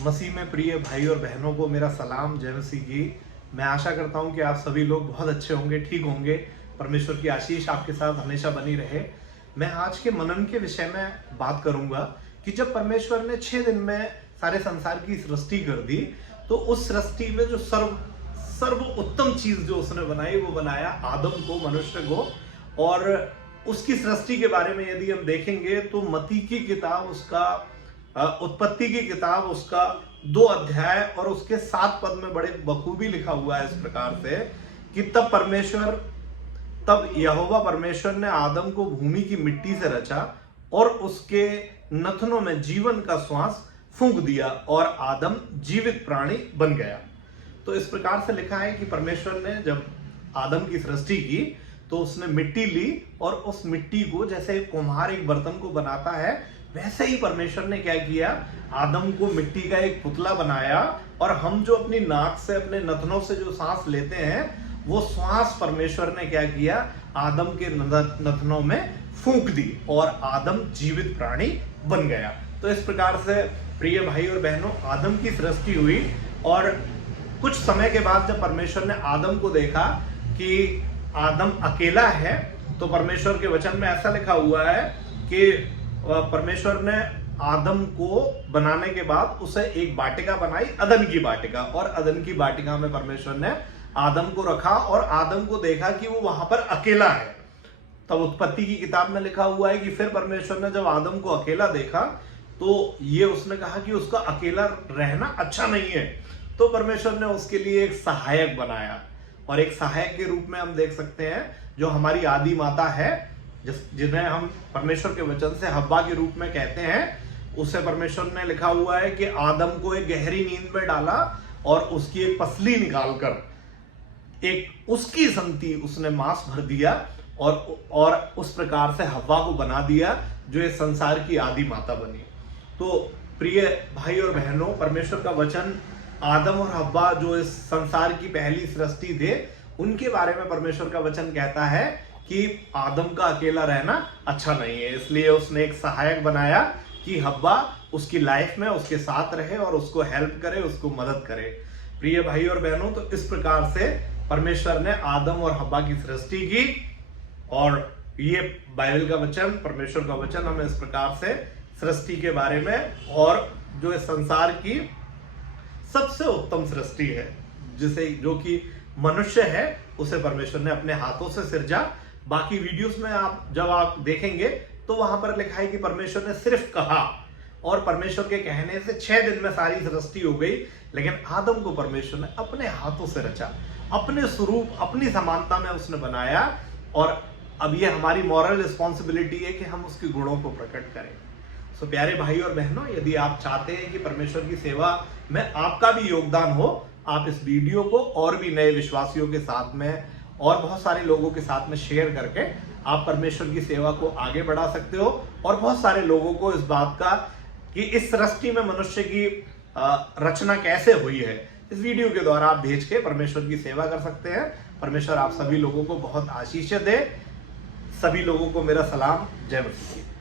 मसीह में प्रिय भाई और बहनों को मेरा सलाम, जय मसीह की। मैं आशा करता हूं कि आप सभी लोग बहुत अच्छे होंगे, ठीक होंगे। परमेश्वर की आशीष आपके साथ हमेशा बनी रहे। मैं आज के मनन के विषय में बात करूंगा कि जब परमेश्वर ने 6 दिन में सारे संसार की सृष्टि कर दी, तो उस सृष्टि में जो सर्व उत्तम चीज जो उसने बनाई, वो बनाया आदम को, मनुष्य को। और उसकी सृष्टि के बारे में यदि हम देखेंगे तो मत्ती की किताब, उसका उत्पत्ति की किताब, उसका 2 अध्याय और उसके 7 पद में बड़े बखूबी लिखा हुआ है इस प्रकार से कि तब यहोवा परमेश्वर ने आदम को भूमि की मिट्टी से रचा और उसके नथनों में जीवन का श्वास फूंक दिया और आदम जीवित प्राणी बन गया। तो इस प्रकार से लिखा है कि परमेश्वर ने जब आदम की सृष्टि की तो उसने मिट्टी ली और उस मिट्टी को, जैसे कुम्हार एक बर्तन को बनाता है, वैसे ही परमेश्वर ने क्या किया, आदम को मिट्टी का एक पुतला बनाया। और हम जो अपनी नाक से, अपने नथनों से जो सांस लेते हैं, वो श्वास परमेश्वर ने क्या किया, आदम के नथनों में फूंक दी और आदम जीवित प्राणी बन गया। तो इस प्रकार से प्रिय भाई और बहनों, आदम की सृष्टि हुई। और कुछ समय के बाद जब परमेश्वर ने आदम को देखा कि आदम अकेला है, तो परमेश्वर के वचन में ऐसा लिखा हुआ है कि परमेश्वर ने आदम को बनाने के बाद उसे एक वाटिका बनाई, अदन की वाटिका, और अदन की वाटिका में परमेश्वर ने आदम को रखा और आदम को देखा कि वो वहां पर अकेला है। तब उत्पत्ति की किताब में लिखा हुआ है कि फिर परमेश्वर ने जब आदम को अकेला देखा तो ये उसने कहा कि उसका अकेला रहना अच्छा नहीं है। तो परमेश्वर ने उसके लिए एक सहायक बनाया, और एक सहायक के रूप में हम देख सकते हैं जो हमारी आदि माता है, जिन्हें हम परमेश्वर के वचन से हव्वा के रूप में कहते हैं। उसे परमेश्वर ने लिखा हुआ है कि आदम को एक गहरी नींद में डाला और उसकी एक पसली निकालकर एक उसकी संति उसने मांस भर दिया और उस प्रकार से हव्वा को बना दिया, जो इस संसार की आदि माता बनी। तो प्रिय भाई और बहनों, परमेश्वर का वचन आदम और हव्वा जो इस संसार की पहली सृष्टि थे, उनके बारे में परमेश्वर का वचन कहता है कि आदम का अकेला रहना अच्छा नहीं है, इसलिए उसने एक सहायक बनाया कि हव्वा उसकी लाइफ में उसके साथ रहे और उसको हेल्प करे, उसको मदद करे। प्रिय भाई और बहनों, तो इस प्रकार से परमेश्वर ने आदम और हव्वा की सृष्टि की। और ये बाइबल का वचन, परमेश्वर का वचन हमें इस प्रकार से सृष्टि के बारे में, और जो इस संसार की सबसे उत्तम सृष्टि है, जो कि मनुष्य है, उसे परमेश्वर ने अपने हाथों से सृजा। बाकी वीडियोस में जब आप देखेंगे तो वहां पर लिखा है कि परमेश्वर ने सिर्फ कहा, और परमेश्वर के कहने से 6 दिन में सारी सृष्टि हो गई। लेकिन आदम को परमेश्वर ने अपने हाथों से रचा, अपने स्वरूप, अपनी समानता में उसने बनाया। और अब ये हमारी मॉरल रिस्पॉन्सिबिलिटी है कि हम उसके गुणों को प्रकट करें। सो प्यारे भाई और बहनों, यदि आप चाहते हैं कि परमेश्वर की सेवा में आपका भी योगदान हो, आप इस वीडियो को और भी नए विश्वासियों के साथ में और बहुत सारे लोगों के साथ में शेयर करके आप परमेश्वर की सेवा को आगे बढ़ा सकते हो। और बहुत सारे लोगों को इस बात का कि इस सृष्टि में मनुष्य की रचना कैसे हुई है, इस वीडियो के द्वारा आप भेज के परमेश्वर की सेवा कर सकते हैं। परमेश्वर आप सभी लोगों को बहुत आशीष दे। सभी लोगों को मेरा सलाम, जय मसीह।